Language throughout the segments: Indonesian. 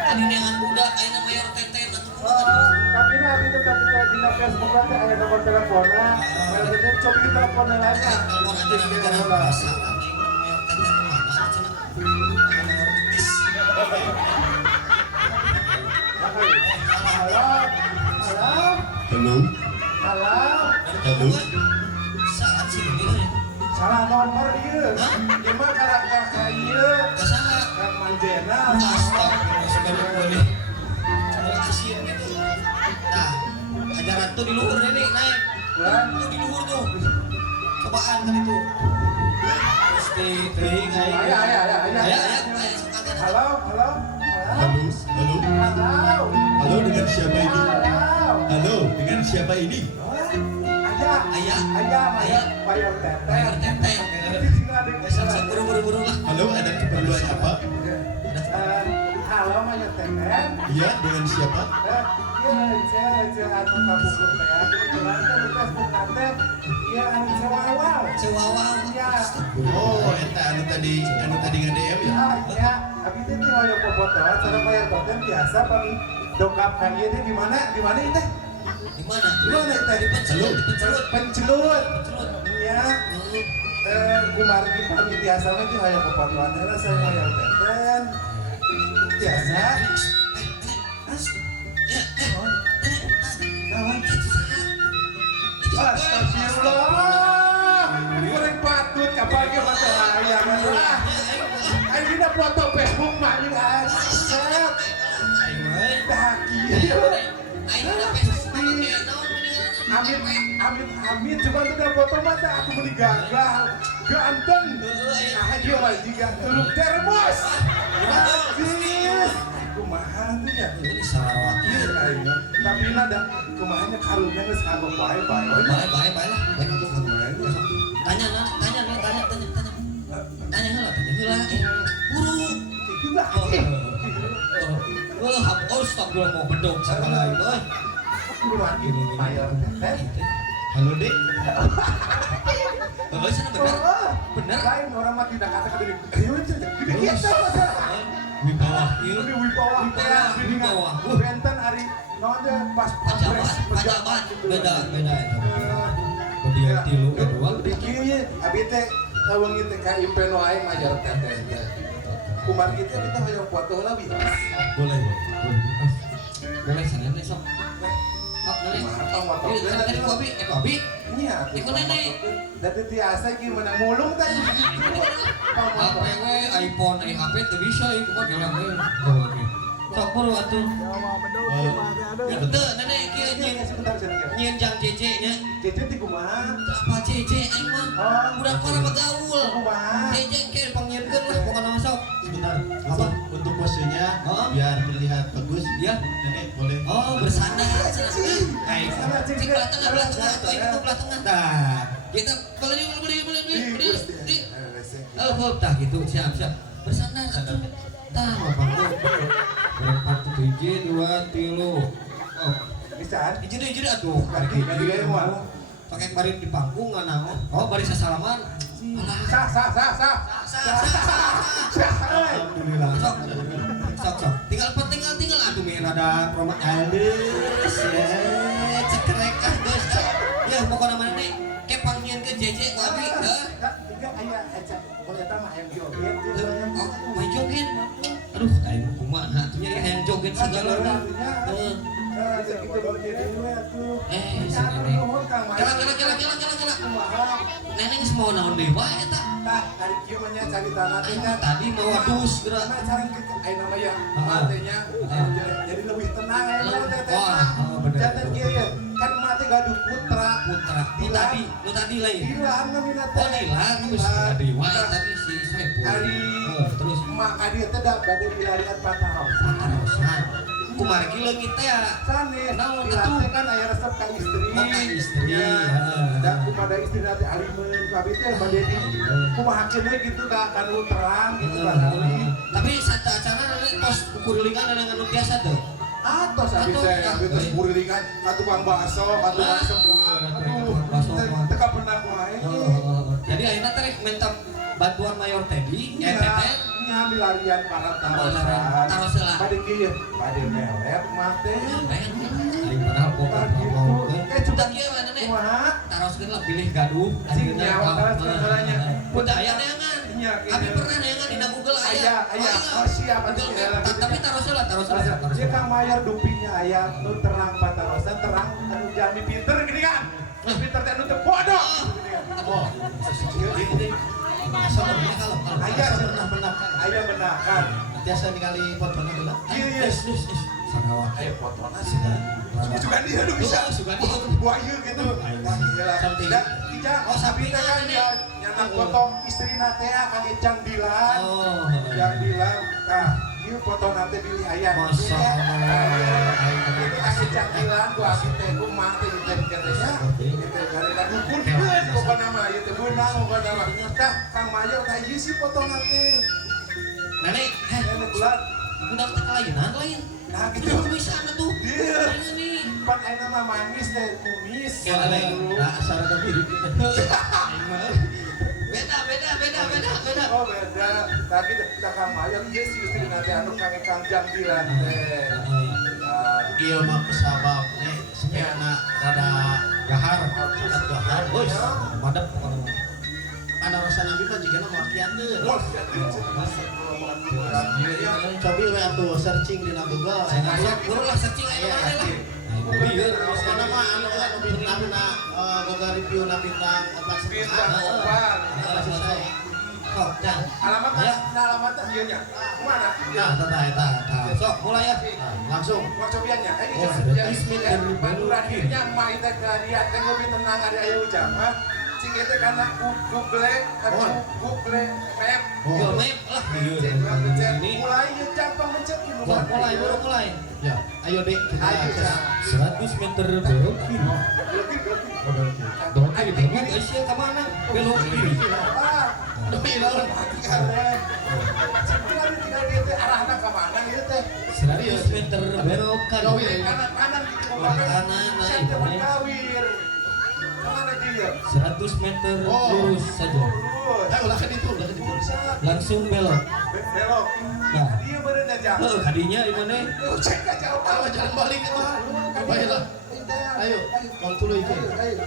tadi neangan budak ayeuna mayor teten tapi nabi itu tapi kayak di Facebook nanti ada nomor teleponnya maksudnya coba kita telepon lagi telepon aja negara biasa mayor teten mana cenah halo halo Halo, halo halo. saat sih ini salah nomor dia gimana karakter saya kesaha Kang Manjena astagfirullah sebenarnya boleh asin gitu nah ajaran tuh di luhur ini naik tuh di luhur tuh cobaan kan itu terus di kering ayah halo halo Halo, halo. halo Halo, dengan siapa ini? halo Halo, dengan siapa ini? ayah mayor mayor teteh teten buru-buru lah Halo, ada keperluan apa? halo mayor teteh Iya, dengan siapa? iya anu kabukur teh kebetulan kan di Facebook nanti iya anu cewawal cewawal iya Oh, eta anu tadi nge-DM ya? iya abis itu hoyong popotoan cara mayor teteh biasa paling dongkap kan ieu teh di mana itu teh di mana di mana teh di pencelut pencelut iya kumargi pamit biasa nanti hoyong popotoan teh saya mayor teteh biasa Astagfirullah, kurang patut kapal ke mata ayam lah. Ayo kita foto Facebook mah ini aset. Daki. Amin, cuma tidak foto mata aku beli gagal, ganteng. Ayo lagi turun termos. Najis. Kumaha tuh ya? ini sarawak Tapi nada kumahanya karunya geus kagok bae. baik lah baik aku kamu tanya lah guru astagfirullah mau bedog segala itu Halo, Dek. bener Lain orang mah tidak kata diri. Ayo gede kieu Wibawa. Wibawa. Benten hari nonde pas pajabat beda kemudian tilu kedua Bikinnya abi teh lawangi teh ka impen wae majar teteh. Kumar kita hoyong foto heula bi. Boleh. boleh sana nih sok boleh ini kopi Nya. ikut nenek Dadi tiasa ki menang mulung teh. HPW iPhone HP tuh bisa itu mah bilang sok buru atuh itu nenek kieu Sebentar. nyeun jang JJ nya Jeje ti kumaha? apa JJ aing mah budak para begaul Kumaha? JJ ke pangnyieunkeun lah pokona sok Sebentar. Apa? Untuk posenya Oh. biar terlihat bagus. ya Nenek boleh. oh bersandar aing cik belah tengah tuh ini belah tengah tah kita beli oh tah gitu siap bersandar atuh tah apa berempat tuh hiji dua tilu oh Bisa? hiji aduh Kaki gaya moal. pakai bari di panggung nggak naon oh bari sasalaman Sah. Alhamdulillah. sok tinggal atuh mi rada promo halus ya cekrek geus ya pokona mana nih kepang nyieun ke JJ ku abi Ayah aja, boleh tahu yang joget. oh main joget aduh aing kumaha atuh nya yang joget segala neneng semua naon deui wae eta Hari kieu mah nya cari tanah teh nya. tadi mau wadus geura Karena cara kita nama ya matenya jadi lebih tenang ya teh. bener Jantan kieu ya. Kan mate gaduh putra. nu tadi lain Hilang namina teh. oh nilang geus tadi wae tadi si Saiful Hari terus mak kadieu teh da bade pilarian patahos. Atarosan kumargi leungit teh ya Sanes, naon pilate atuh kan aya resep ka istri. Oh, ka istri. Ya. Heeh. Dan kepada istri nanti alimeun ka abi teh bade di kumaha kieu gitu ka kanu terang gitu barangkali. tapi satu acara nanti tos kukurulingan dan nganu biasa tuh Atos abi teh abi teh kurilingan ka tukang bakso, ka tukang seblak. Aduh, teka pernah wae. jadi akhirnya teh minta bantuan Mayor Teddy, Iya, Teteh. ngambil larian para Tarosan. tarosan. Pada kieu, pada melet mate. Aing padahal kok mau ke. Coba Kita kieu we nenek. kumaha? Taroskeun lah pilih gaduh. Cing nyawa taroskeun heulanya. Udah aya neangan. Iya, Abi pernah neangan dina Google aya. Aya. Oh siap atuh. Tapi taroskeun lah taroskeun. Dia Kang Mayor dupinya aya nu terang patarosan terang anu jami pinter gini kan. Pinter teh anu teu bodoh. Oh, asal kalau Aya benar kan. aya benakan. Biasa ningali fotonya dulu. Iya. Sanawa. Ayo fotona sih. Juga dia lu bisa. Sugan itu. Buaya gitu. Wah gila. Sampai- Tidak. Oh, sapi kan kan dia nyanak foto istrina teh Kang Icang Dilan. Oh. Yang bilang, nah, ieu foto nate pilih ayah. Masya Allah. Itu Kang Icang Dilan ku aki teh ku mah teh teh katanya. Itu garena dukun geus pokona mah ieu teh beunang pokona mah. Tah Kang Mayor tah ieu si foto nate. Nenek, Nenek bulan. udah teh kelainan lain. Nah Itu gitu. bisa anu tuh. Iya. Ini nih. Pan ayeuna mah manis teh kumis. Nah, asal ada diri. Beda. Oh beda. Nah kita Kang Mayor ieu si istri nate anu Kang Jang Dilan teh. Nah, Iya mah kesabab nih sebenarnya rada gahar, gahar. Bos, madep pokoknya. Ada rasa nabi mah jika nama kian deh. bos. Coba we atuh searching di Google. Saya guru lah searching aja Iya, kemarin lah. iya. Terus kana mah anu kan bintang na Google review na bintang 4 Bintang 4. Oh, dan Alamatnya ieu nya. Mana? Nah, tata eta. sok mulai ya. Langsung. Cobiannya. Oh, Ini panturan dirinya mah teh dia teh ngopi tenang ada aya ujang mah. Cing eta kana Google Map. Google Map lah. Ini Mulai ieu jam pemencet dulu. baru mulai. Ya, ayo Dek kita Ayo, cek. 100 meter belok kiri. Belok kiri, belok Asia kemana? Belok kiri. Ah, Demi lawan. arahna ka mana ieu teh? 100 meter belok kanan. Kanan gitu. Kanan, Saya teh kawir. Kemana dia? 100 meter lurus saja. Lurus. Ayo ulah kan itu. Langsung belok. Belok. Nah, Dia bener jam. kadinya di mana? Cek ka jauh. Ayo jalan balik itu. Baiklah. Ayo, mau tuluy itu. Ayo.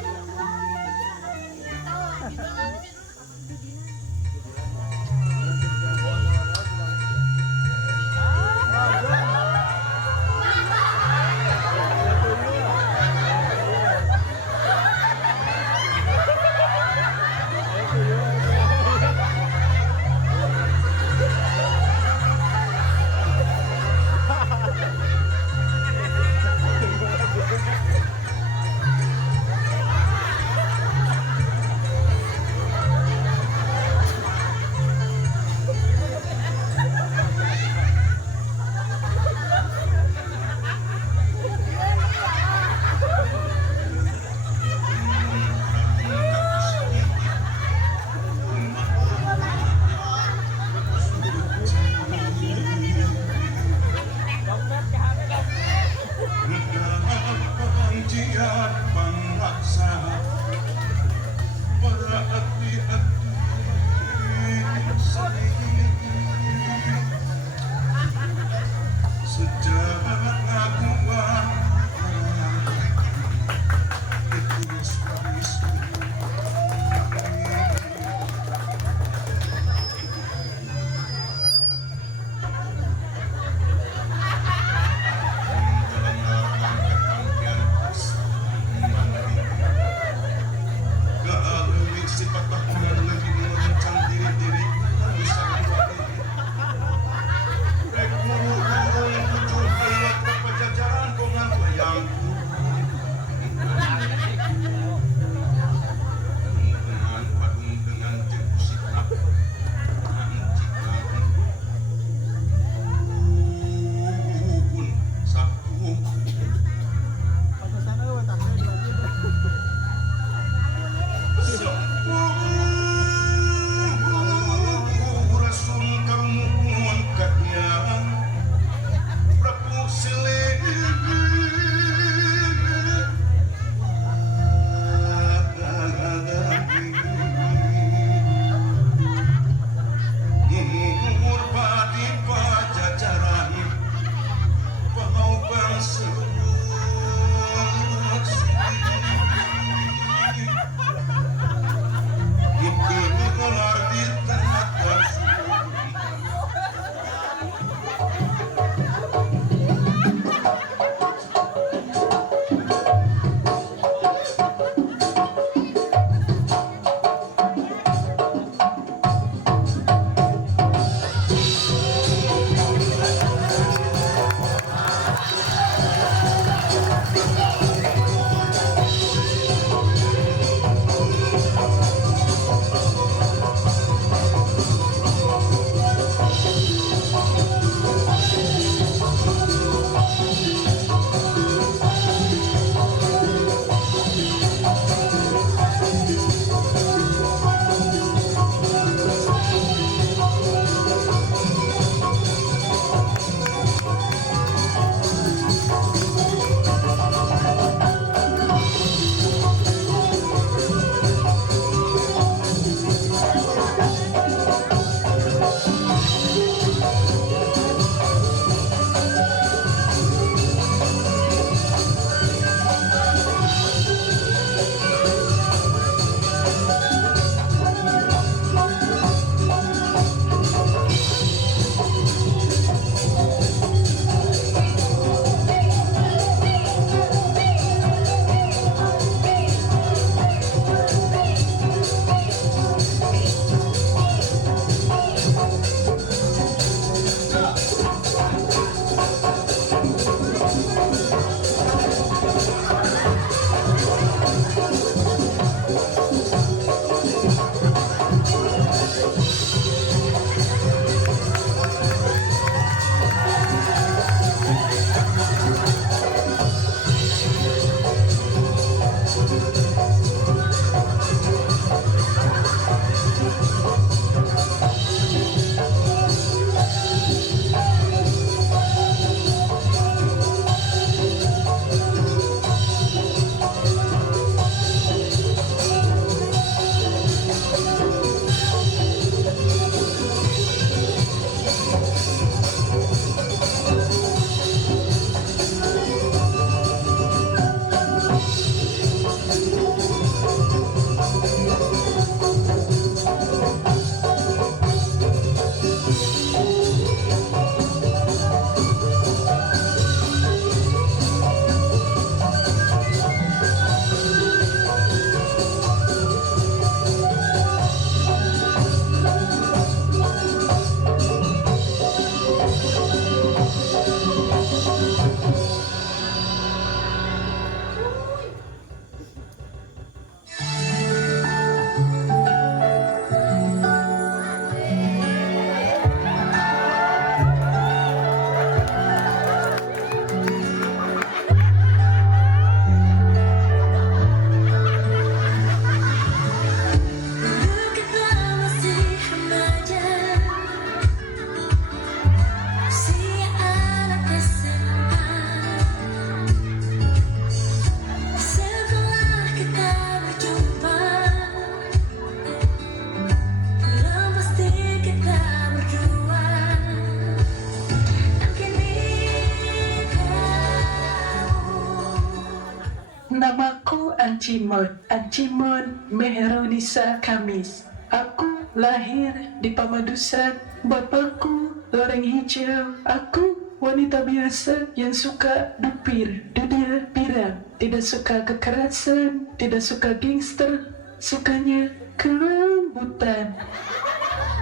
Ancimon Meheronisa Kamis. Aku lahir di Pamadusan, bapakku orang hijau. Aku wanita biasa yang suka dupir, dunia pirang. Tidak suka kekerasan, tidak suka gangster, sukanya kelembutan.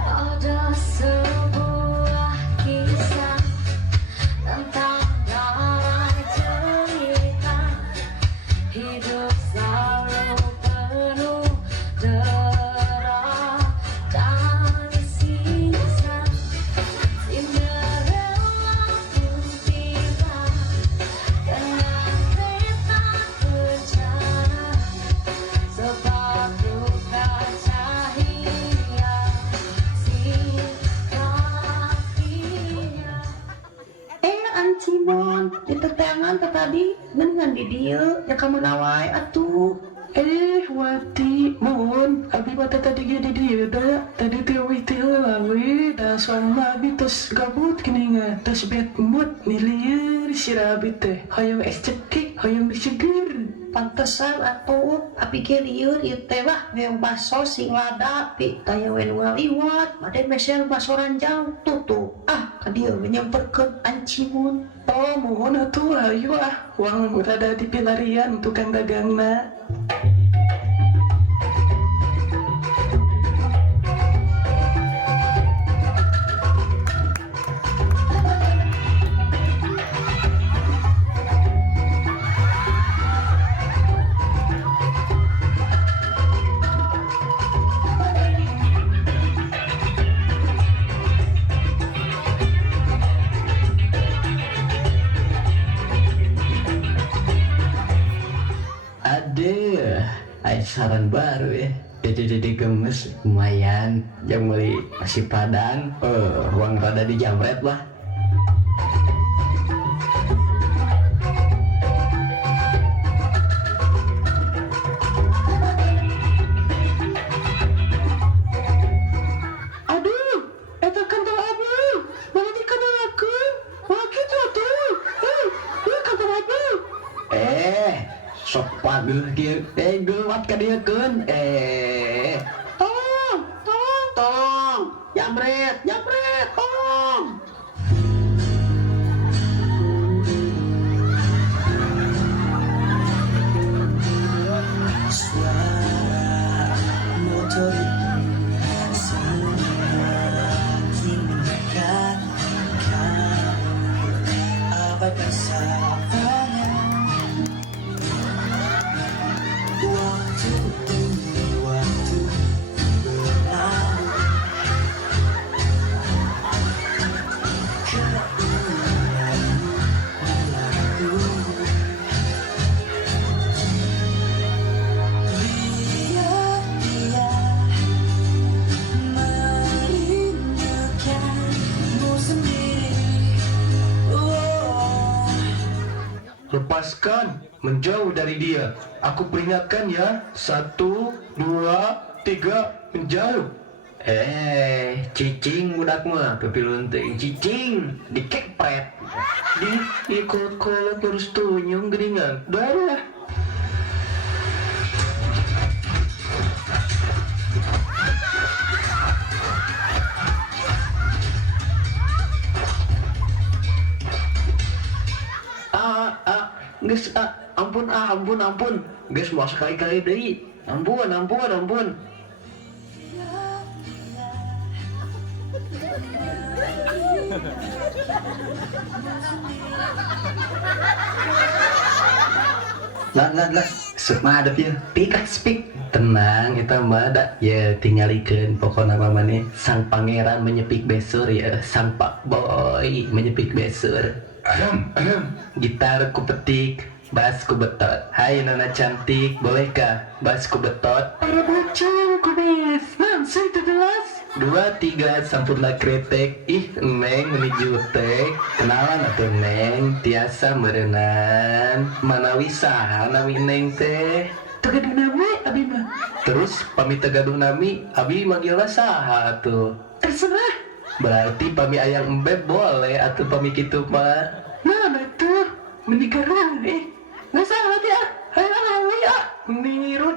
Ada sebuah kisah tentang darah cerita, hidup selalu penuh derah dan siksa. Cinderella pun tiba dengan kereta kencana, sebab duka cahaya Ancimon, itu tangan tadi dengan di dia ya kamu nawai atuh. Wati, mohon, abi mata tadi gede dia dah. Tadi tiawi tiawi dah suara abi tos gabut kini nggak tos bet mood nilir si rabi teh. Hayang es cekik, hayang diseger. Pantesan atuh, api ke lieur ieu teh bah yang baso sing lada pi taya we nu ngaliwat, bade mesel baso ranjang tutup. Ka dieu nyamperkeun Ancimon. Oh, mohon atuh, ayo uang rada di pelarian tukang dagangna. Ada saran baru ya. Dede gemes lumayan, yang beli nasi padang, uang rada dijamret lah. Aduh, eta kantor abu, malah dikadalakeun. Wah gitu tuh. Kantor abu. Sok pageuh kieu, gelap ka dieu keun. Tolong, jambret, tolong. Suara motor semakin mendekat, kamu abaikan sapanya. Waktu demi waktu berlalu, keinginanmu mulai tumbuh. Lihat dia merindukanmu sendiri. Lepaskan, menjauh dari dia. Aku peringatkan ya. 1, 2, 3, menjauh. Cicing budak mah, pepilunting cicing, dikepret. Di kolot-kolot terus tunyung geringan. Darah. Geus ampun. Geus mau sekali-kali deui. Ampun. Lah, sok madep ya. Speak. Tenang, kita mah da ya tingalikeun pokona mamane sang pangeran menyepik besur ya, sang pak boy menyepik besur. Gitar ku petik, bass ku betot. Hai nona cantik, bolehkah bass ku betot? Para bacang kumis, saya terjelas. 2, 3, sampurna kretek. Ih, Neng menuju teh. Kenalan atuh Neng, tiasa merenang. Manawi saha nami Neng teh? Tegaduh nama abi mah. Terus pami tegaduh nami, abi manggil saha atuh? Terserah. Berarti pami ayang embeb boleh atuh pami kitu mah. Nah itu menikah nggak salah dia. Hai ya. Niru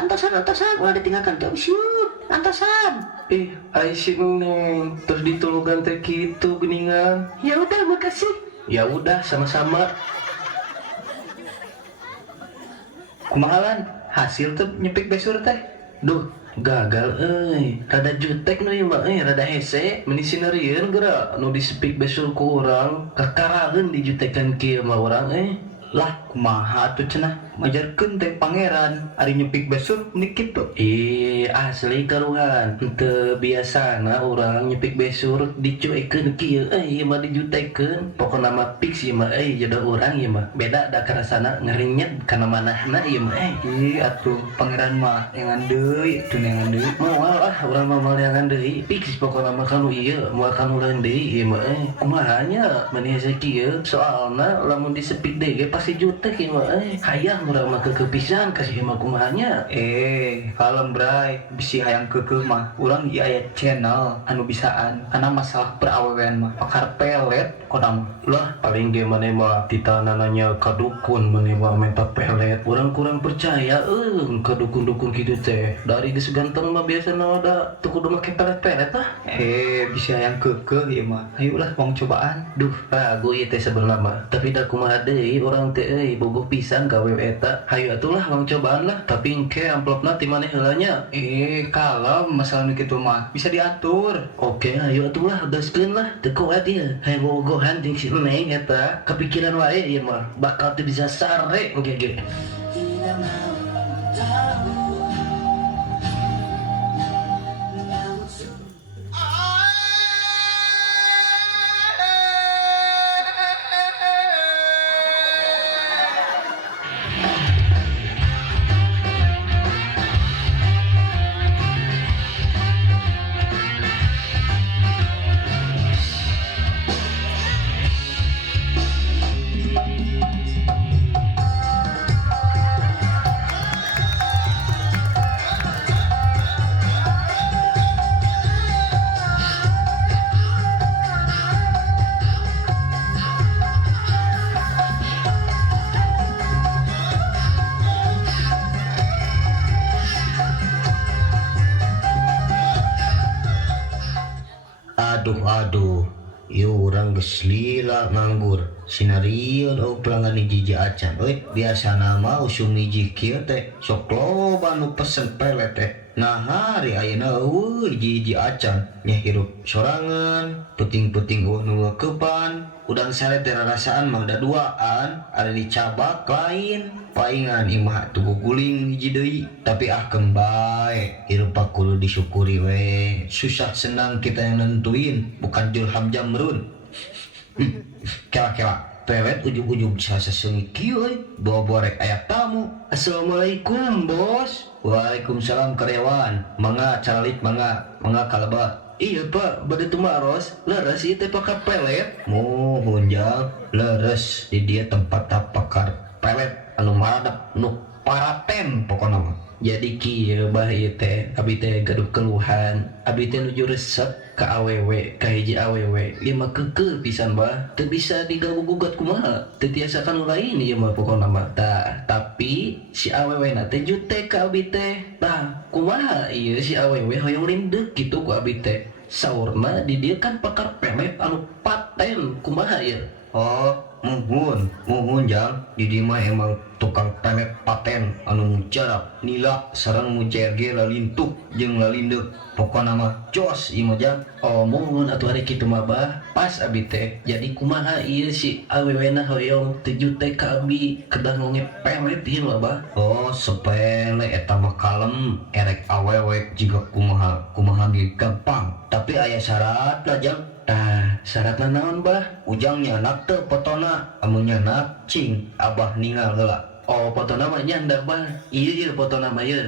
antosan ulah ditinggalkan tuh siut antosan. Aisyah neng terus ditulugan teh gitu geningan. Ya udah makasih. Ya udah sama-sama. Kumahalan hasil tuh nyepik besur teh. Duh, gagal rada jutek nu ieu mah rada hese meni sinarieun geura nu disepik besul ku urang kakaraeun dijutekan kieu mah urang Lah kumaha tuh cenah ngajarkeun teh pangeran ari nyepik besur nikit tuh. Asli karuhan henteu biasana urang nyepik besur dicuekeun kieu ieu mah dijutekeun pokona mah fix ieu mah jodoh urang ieu mah beda da karasana ngerinyet kana manahna ieu mah Atuh pangeran mah engan deui tuh engan deui. moal urang mah maleangan deui fix pokona mah kanu ieu moal kanu lain deui ieu mah kumaha nya meni hese kieu soalna lamun disepik deui ge pasti jutek ieu mah hayang urang mah kekeu pisan kasih mah kumaha nya. Kalem bray, bisi hayang keukeuh mah urang ieu aya channel anu bisaan kana masalah perawewean mah pakar pelet kodam. Lah paling ge maneh mah titanananya kadukun maneh mah menta pelet urang kurang percaya kadukun-dukun kitu teh dari geus ganteng mah biasana ada teu kudu make pelet-pelet Bisi hayang keukeuh ieu mah. Ayolah wong cobaan. Duh ragu ieu teh sebenarnya mah tapi da kumaha deui urang teh bogoh pisan gawe eta hayu atulah wong cobaan lah tapi engke amplopna ti maneh heula nya. Kalem masalah nu kitu mah bisa diatur. Oke hayu atulah gaskeun lah teu kuat ieu hayang bogohan jeung si Neng eta kepikiran wae ieu mah bakal teu bisa sare oge ge. Tidak mau tahu. Namun Aduh, ieu urang geus lila nganggur. Sinarieun pelangan hiji acan. Biasana mah usum hiji kieu teh sok loba nu pesen pelet teh. Nah hari ayeuna hiji acan nya hirup sorangan, puting-puting nu ngeukepan, udang sare teh rasaan mah da duaan, ari dicabak lain. Paingan imah tubuh guling hiji deui, tapi keun bae. Hirup kudu disyukuri we. Susah senang kita yang nentuin, bukan Julham Jamrun. Kela pelet ujug-ujug bisa sesengit kieu bawa rek aya tamu. Assalamualaikum bos. Waalaikumsalam karyawan. Mangga caralit mangga kaleba. Iya pak, bade tumaros leres ieu teh pakar pelet. Mohon jang leres di dia tempat pakar pelet anu maradap nu paraten pokona mah. Jadi kieu bah ieu teh abi teh gaduh keluhan, abi teh nuju resep ka awewe, ka hiji awewe. Ieu mah keukeuh pisan bah, teu bisa diganggu-gugat kumaha. Teu tiasa kanu lain ieu mah pokona mah. Tah, tapi si awewena teh jutek ka abi teh. Tah, kumaha ieu si awewe hoyong lindeuh kitu ku abi teh. Saurna di dieu kan pakar pelet anu paten, kumaha ieu? Muhun jang di dieu mah emang tukang pelet paten anu mujarab nila sareng mujerge lalintuk jeung lalindeuk pokona mah jos ieu mah jang. Muhun atuh ari kitu mah bah pas abi teh. Jadi kumaha ieu si awewena hoyong teu jutek ka abi kedah ngonge pelet ieu mah bah. Sepele eta mah kalem erek awewe jiga kumaha ge gampang tapi aya syarat lah jang. Tah, syaratna naon bah? Ujang nyanak teu fotona, amun nyanak cing abah ningal heula. Fotona mah nyandak bah. Ieu fotona mah ieu.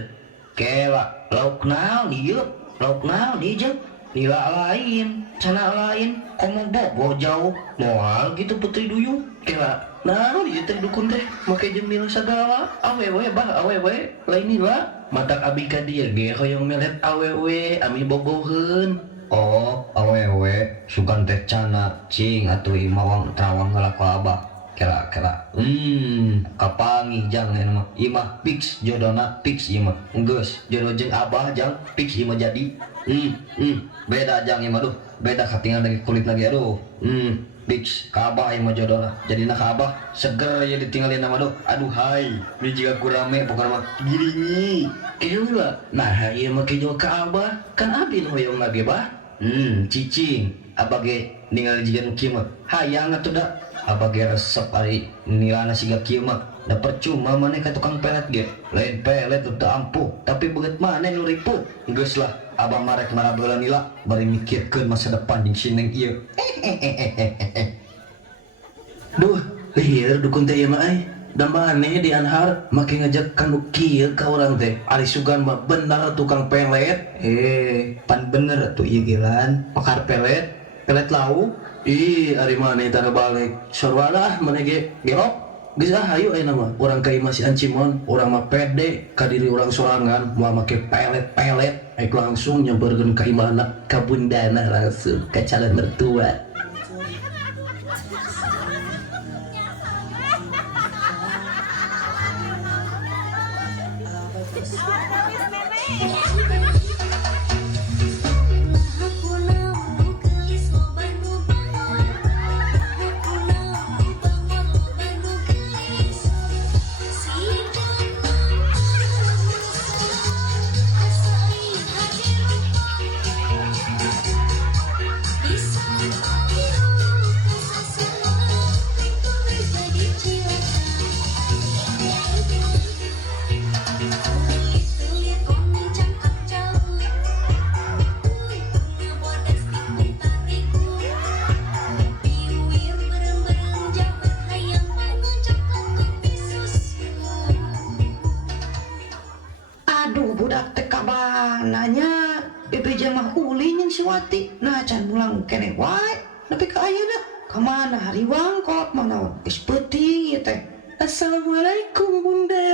Kela, lauk naon ieu? Lauk naon ieu jeung? Nila lain, cana lain, komo bobo jauh. Moal gitu putri duyung. Kela, naon ieu teh dukun teh make jemil sagala. Awewe bah, awewe, lain nila. Matak abi ka dieu ge hoyong melet awewe, ami bogoheun. Awewe sugan teh cana cing atuh imawang terawang ngalaku abah. kela kapangi jang mah imah fix jodona fix imah geus jodoh jeung abah jang fix imah jadi beda jang imah duh beda katingan lagi kulit lagi aduh fix ka abah imah jodohna jadi nak abah seger ya ditinggalin nama duh aduh hai ini jika kurame pokoknya mah giringi Iya, nah iya mah kieu ka abah kan abi nu hoyong lagi bah. cicing abah ge ningali jiga nu kieu mah hayang atuh da abah ge resep ari nilana siga kieu mah da percuma maneh ka tukang pelet ge lain pelet teu ampuh tapi beut maneh nu riput geus lah abah marek marabeula nila bari mikirkeun masa depan jeung si Neng ieu Duh, lieur dukun teh ieu mah ai. Da maneh di Anhar make ngajak kanu kieu ka urang teh. Ari sugan mah bener tukang pelet. Pan bener tuh ieu gilan pakar pelet lauk. Ih, ari maneh tara balik. Sorwalah maneh ge gerok. Geus hayu ayeuna mah. Urang ka imah si Ancimon, urang mah pede ka diri urang sorangan moal make pelet. Aik langsung nyamperkeun ka imahna ka bundana langsung ka calon mertua. Aduh budak teh kabananya bebeja mah uli jeung si Wati nah can mulang kene wae nepi ka ayeuna kamana hari wangkot mah naon geus peuting ieu teh. Assalamualaikum bunda.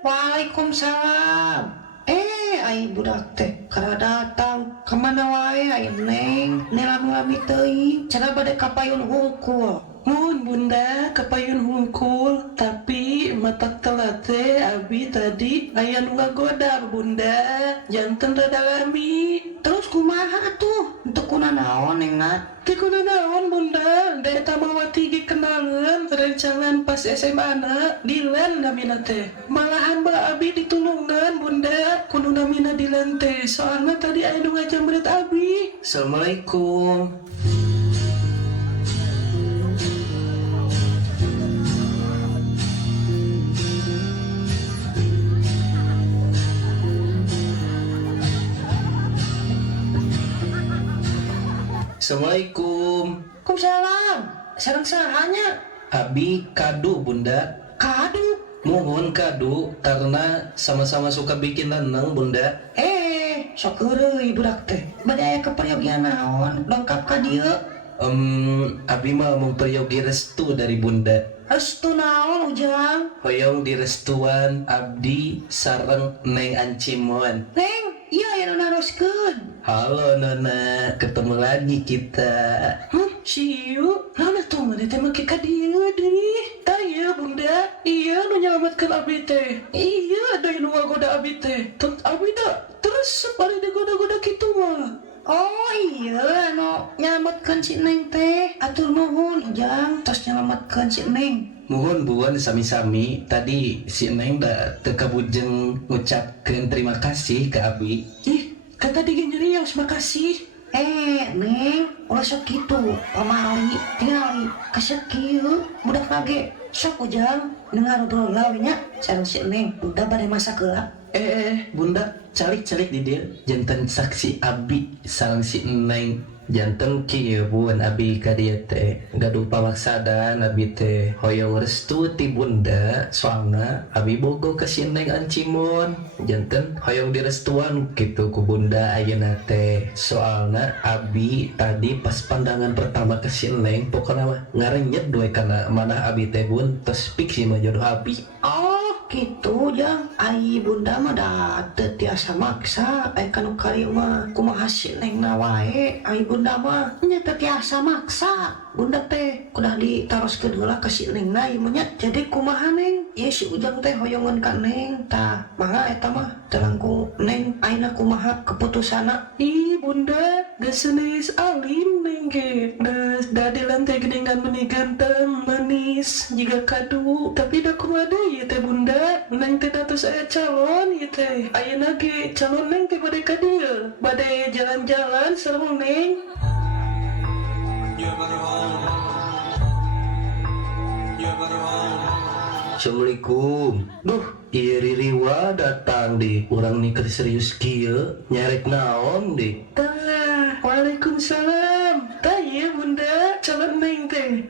Waalaikumsalam. Ai budak teh kada datang kamana wae aya Neng nelami teuing cenah bade kapayun hungkul. Mun bunda kapayun hungkul tapi matak telat teh abi tadi aya nu ngagoda bunda janten rada lami. Terus kumaha atuh untuk kunaon Nengat? Teu kunaon bunda da eta mah Wati ge kenangan rencangan pas SMA na dilan namina teh malahan ba abi ditulungan bunda kudu namina dilan teh soalna tadi aya nu ngajamret abi. Assalamualaikum. Assalamualaikum. Waalaikumsalam. Sareng sahanya? Abi kado bunda. Kadu. Mohon kado karena sama-sama suka bikin leneng bunda. Sok heureuy budak teh. Bade aya keperyogian naon lengkap ka dieu? Abi mah memperyogi restu dari bunda. Restu naon Ujang? Hoyong direstuan abdi sareng Neng Ancimon. Neng, iya aya nu naroskeun. Halo Nona, ketemu lagi kita. Siu, naon atuh maneh teh make ka dieu deui? Tah ieu bunda, ieu nu nyelametkeun abi teh. Iya deui nu ngagoda abi teh. Tut abi da terus bari digoda-goda kitu mah. Oh iya anu nyelametkeun si Neng teh. Atur nuhun Ujang tos nyelametkeun si Neng. Mohon buan sami-sami tadi si Neng da teu kabujeng ngucapkeun terima kasih ke abi. Ih, kan tadi ge nyerios makasih. Neng, ulah sok kitu pamali tingali kasep kieu budak lage sok Ujang dengar obrolan we nya sareng si Neng udah bade masak heula. Bunda calik-calik di dia jantan saksi abi sareng si Neng jantan kieu buan abi ka dieu teh gaduh pamaksadan abi teh hoyong restu ti bunda soalna abi bogo ka si Neng Ancimon jantan hoyong direstuan kitu ku bunda ayeuna teh soalna abi tadi pas pandangan pertama ke si Neng pokona mah ngarenyet doe kana manah abi teh bun tos pik si mah jodoh abi. Oh gitu jang ai bunda mah da teu tiasa maksa ai kanu kari mah kumaha si neng na wae ai bunda mah nya teu tiasa maksa bunda teh kudah ditaroskeun heula ka si neng na ieu nya jadi kumaha neng ieu si ujang teh hoyongan ka neng tah mangga eta mah terangku neng aina kumaha keputusana. Ih bunda, gesenis alim neng ge. Da di lantai gedengan meni ganteng, manis, jika kadu. Tapi da kumada ya teh bunda, neng teh datus aya calon ya teh. Ayeuna ge calon neng teh bade ka dieu. Bade jalan-jalan sareng neng. Assalamualaikum. Duh, iya Ririwa datang deh. Orang nih serius kieu, nyarek naon deh. Tah, waalaikumsalam. Tah iya bunda, calon neng teh.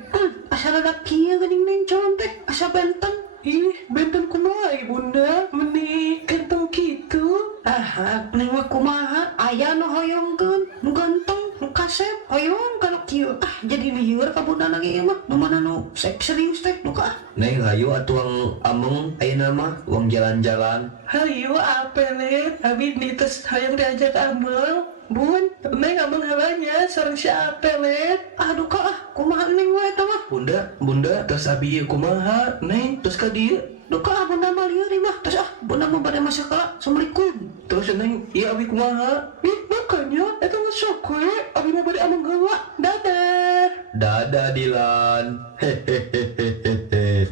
Asal ada kieu geuning neng calon teh asa benteng. Ih, benten kumaha bunda, meni ganteng gitu. Ah, neng mah kumaha aya nu hoyongkeun nu ganteng nu kasep hoyong kana kieu ah jadi lieur ka bunda lagi mah nu mana nu serius teh nu ka Neng hayu atuang ameng ayeuna mah uang jalan-jalan. Hayu apelet, abi dites hayang diajak ameng. Bun, neng ameng halanya sareng si apelet. aduh ka ah kumaha neng wae eta mah Bunda, terus abi ieu kumaha? Neng, terus ka dieu. duh ka ah bunda mah lieur mah terus ah bunda mah bade masak ka assalamualaikum Terus neng, iya abi kumaha? Ih, makanya eta mah sok we, abi mah bade ameng heula. Dadah. Dadah Dilan. Hehehehehe.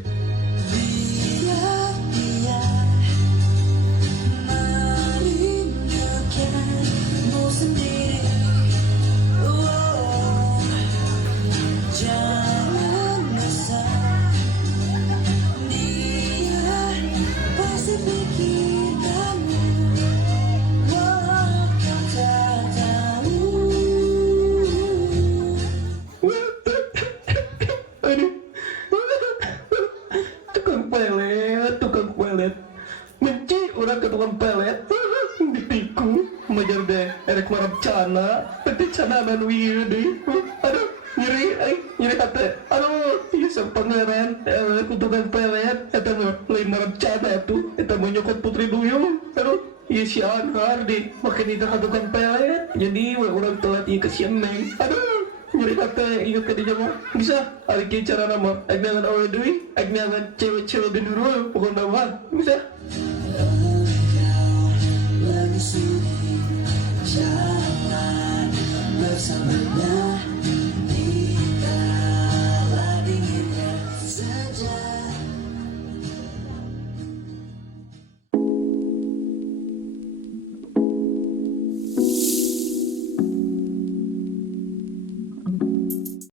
merindukanmu sendiri. Jangan resah, dia pasti pikirkanmu. Walau kau tak tahu. Aduh. Tukang pelet. Benci orang ke tukang pelet. Ditiku, majar deh, erek marap cana, tapi cana anu ieu deui. Aduh, nyeri hati. Aduh, ieu sang pangeran, ku tukang pelet, eta mah lain marap cana tuh, eta mah nyokot putri duyung. Aduh, ieu si Anhar deh, makin itu tukang pelet. Jadi orang telat ieu ke si Neng. Aduh, nyeri hati ingat ke dia mah. Bisa, hari kieu cara nama, agnangan awe deui, agnangan cewek-cewek di dulu, pokoknya mah. Bisa. Lagi sunyi, jangan bersama